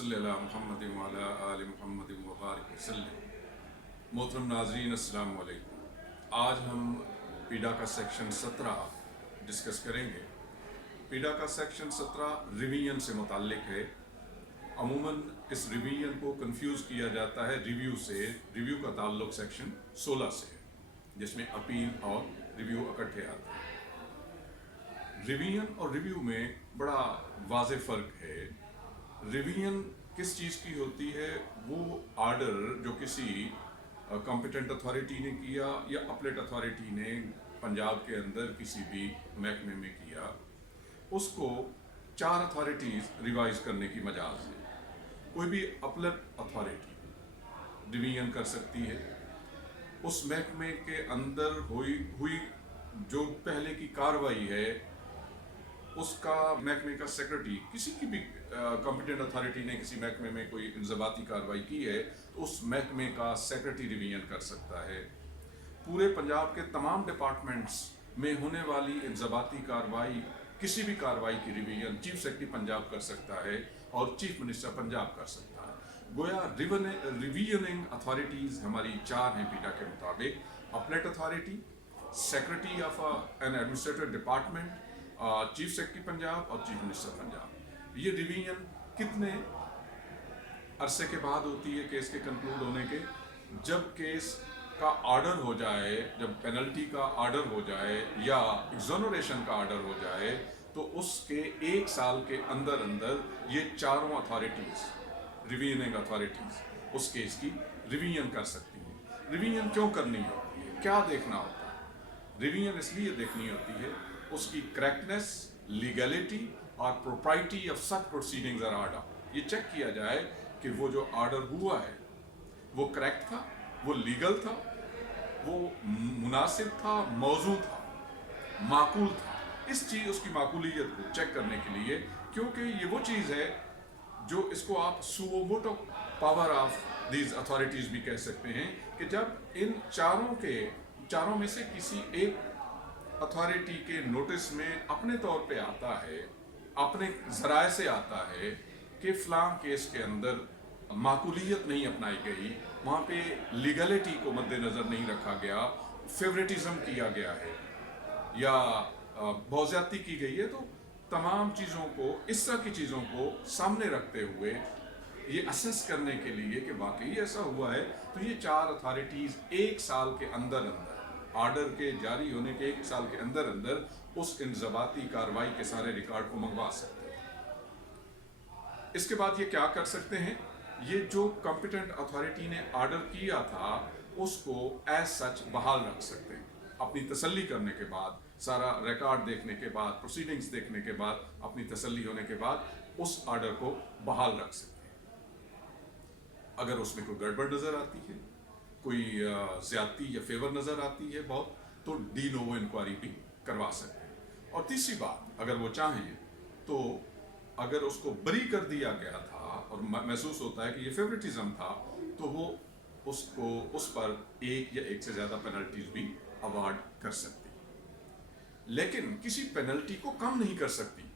सल्ली अला मुहम्मद व अला आलि मुहम्मद व बारिक वसल्लम। मोहतरम नाज़रीन, अस्सलाम वालेकुम। आज हम पीडा का सेक्शन 17 डिस्कस करेंगे। पीडा का सेक्शन 17 रिवीजन से मुताल्लिक है। अमूमन इस रिवीजन को कंफ्यूज किया जाता है रिव्यू से। रिव्यू का ताल्लुक सेक्शन 16 से है, जिसमें अपील और रिव्यू इकट्ठे आते हैं। रिवीजन और रिव्यू में बड़ा वाज़ेह फ़र्क है। रिवीजन किस चीज़ की होती है? वो आर्डर जो किसी कॉम्पिटेंट अथॉरिटी ने किया या अपलेट अथॉरिटी ने पंजाब के अंदर किसी भी महकमे में किया, उसको 4 अथॉरिटीज़ रिवाइज करने की मजाज है। कोई भी अपलेट अथॉरिटी रिवीजन कर सकती है। उस महकमे के अंदर हुई जो पहले की कार्रवाई है, उसका महकमे का सेक्रेटरी, किसी की भी कॉम्पिटेंट अथॉरिटी ने किसी महकमे में कोई इंज़बाती कार्रवाई की है तो उस महकमे का सेक्रेटरी रिवीजन कर सकता है। पूरे पंजाब के तमाम डिपार्टमेंट्स में होने वाली इंज़बाती कार्रवाई, किसी भी कार्रवाई की रिवीजन चीफ सेक्रेटरी पंजाब कर सकता है और चीफ मिनिस्टर पंजाब कर सकता है। गोया रिवीजनिंग अथॉरिटीज़ हमारी 4 हैं पीडा के मुताबिक: अपलेट authority, secretary of N administrative department, chief secretary Punjab और चीफ मिनिस्टर पंजाब। ये रिवीजन कितने अरसे के बाद होती है केस के कंक्लूड होने के? जब केस का आर्डर हो जाए, जब पेनल्टी का आर्डर हो जाए या एग्जोनरेशन का आर्डर हो जाए, तो उसके 1 साल के अंदर अंदर ये चारों अथॉरिटीज़, रिवीजनिंग अथॉरिटीज़, उस केस की रिवीजन कर सकती हैं। रिवीजन क्यों करनी होती है? क्या देखना होता है? रिवीजन इसलिए देखनी होती है उसकी करेक्टनेस, लीगलिटी और प्रोप्राइटी ऑफ सच प्रोसीडिंग्स और आर्डर। ये चेक किया जाए कि वो जो आर्डर हुआ है वो करेक्ट था, वो लीगल था, वो मुनासिब था, मौजू था, माकूल था। इस चीज़, उसकी माकूलियत को चेक करने के लिए, क्योंकि ये वो चीज़ है जो इसको आप suo motu power of these authorities भी कह सकते हैं कि जब इन चारों में से किसी एक अथॉरिटी के नोटिस में अपने तौर पे आता है, अपने ज़राए से आता है कि फ़लाँ केस के अंदर माकूलियत नहीं अपनाई गई, वहाँ पे लीगलिटी को मद्देनज़र नहीं रखा गया, फेवरेटिज़म किया गया है या बहुत ज़्यादती की गई है, तो तमाम चीज़ों को, इस तरह की चीज़ों को सामने रखते हुए ये असेस करने के लिए कि वाकई ऐसा हुआ है, तो ये 4 अथॉरिटीज़ 1 साल के अंदर आर्डर के जारी होने के 1 साल के अंदर उस इंज़बाती कार्रवाई के सारे रिकॉर्ड को मंगवा सकते हैं। इसके बाद ये क्या कर सकते हैं? ये जो कॉम्पिटेंट अथॉरिटी ने आर्डर किया था उसको एज सच बहाल रख सकते हैं। अपनी तसल्ली करने के बाद, सारा रिकॉर्ड देखने के बाद, प्रोसीडिंग्स देखने के बाद, अपनी तसल्ली होने के बाद उस आर्डर को बहाल रख सकते हैं। अगर उसमें कोई गड़बड़ नज़र आती है, कोई ज़्यादती या फेवर नज़र आती है बहुत, तो डी नोवो इंक्वायरी भी करवा सकते हैं। और तीसरी बात, अगर वो चाहें तो अगर उसको बरी कर दिया गया था और महसूस होता है कि ये फेवरेटिज्म था, तो वो उसको उस पर 1 या 1 से ज़्यादा पेनल्टीज भी अवार्ड कर सकती। लेकिन किसी पेनल्टी को कम नहीं कर सकती।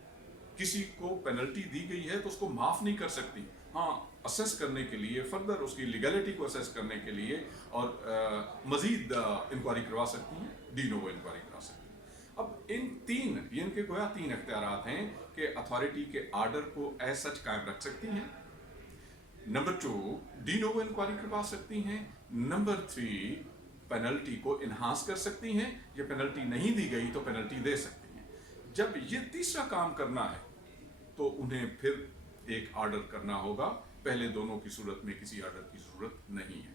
किसी को पेनल्टी दी गई है तो उसको माफ़ नहीं कर सकती। हाँ, असेस करने के लिए, फर्दर उसकी लीगलिटी को असेस करने के लिए और मज़ीद इंक्वायरी करवा सकती हैं, डी नोवो इंक्वायरी करवा सकती हैं। अब इनके गोया 3 इख्तियारात हैं कि अथॉरिटी के आर्डर को एज सच कायम रख सकती हैं। नंबर 2, डी नोवो इंक्वायरी करवा सकती हैं। नंबर 3, पेनल्टी को इन्हांस कर सकती हैं, या पेनल्टी नहीं दी गई तो पेनल्टी दे सकती हैं। जब ये तीसरा काम करना है तो उन्हें फिर एक आर्डर करना होगा। पहले दोनों की सूरत में किसी आर्डर की जरूरत नहीं है।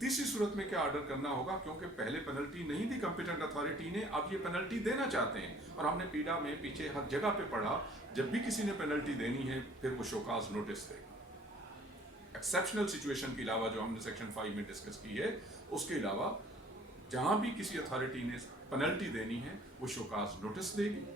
तीसरी सूरत में क्या आर्डर करना होगा? क्योंकि पहले पेनल्टी नहीं दी कॉम्पिटेंट अथॉरिटी ने, अब ये पेनल्टी देना चाहते हैं। और हमने पीडा में पीछे हर जगह पे पढ़ा, जब भी किसी ने पेनल्टी देनी है फिर वो शोकाज नोटिस देगा। एक्सेप्शनल सिचुएशन के अलावा जो हमने सेक्शन 5 में डिस्कस की है, उसके अलावा जहां भी किसी अथॉरिटी ने पेनल्टी देनी है वो शोकाज नोटिस देगी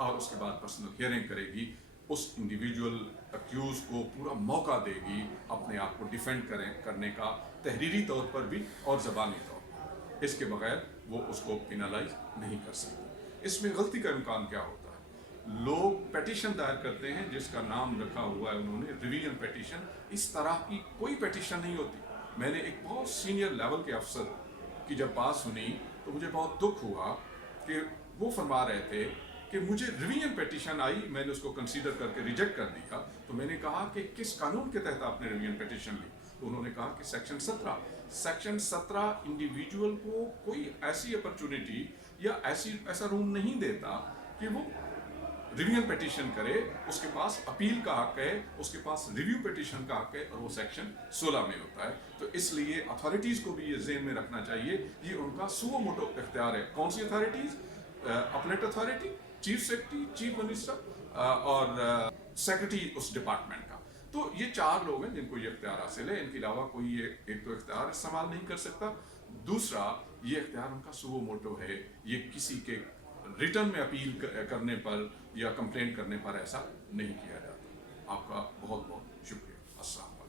और उसके बाद पर्सनल हियरिंग करेगी। उस इंडिविजुअल अक्यूज को पूरा मौका देगी अपने आप को डिफेंड करने का, तहरीरी तौर पर भी और ज़बानी तौर पर। इसके बगैर वो उसको पेनलाइज नहीं कर सकती। इसमें गलती का इम्कान क्या होता है? लोग पेटिशन दायर करते हैं जिसका नाम रखा हुआ है उन्होंने रिवीजन पेटिशन। इस तरह की कोई पेटिशन नहीं होती। मैंने एक बहुत सीनियर लेवल के अफसर की जब बात सुनी तो मुझे बहुत दुख हुआ कि वो फरमा रहे थे कि मुझे रिवीजन पेटिशन आई, मैंने उसको कंसीडर करके रिजेक्ट कर दिया। तो मैंने कहा कि किस कानून के तहत आपने रिवीजन पेटिशन ली? तो उन्होंने कहा कि सेक्शन 17 इंडिविजुअल को कोई ऐसी अपॉर्चुनिटी या ऐसा रूम नहीं देता कि वो रिवीजन पेटिशन करे। उसके पास अपील का हक है, उसके पास रिव्यू पेटिशन का हक है, और वो सेक्शन 16 में होता है। तो इसलिए अथॉरिटीज़ को भी ये ज़हन में रखना चाहिए, ये उनका सुओ मोटो इख्तियार है। कौन सी अथॉरिटीज़? अपलेट authority, chief secretary, chief minister और सेक्रेटरी उस डिपार्टमेंट का। तो ये 4 लोग हैं जिनको ये इख्तियार हासिल है। इनके अलावा कोई ये एक तो इख्तियार इस्तेमाल नहीं कर सकता, दूसरा ये इख्तियार उनका सुओ मोटो है। ये किसी के रिटर्न में अपील करने पर या कंप्लेंट करने पर ऐसा नहीं किया जाता। आपका बहुत बहुत शुक्रिया। अस्सलाम वालेकुम।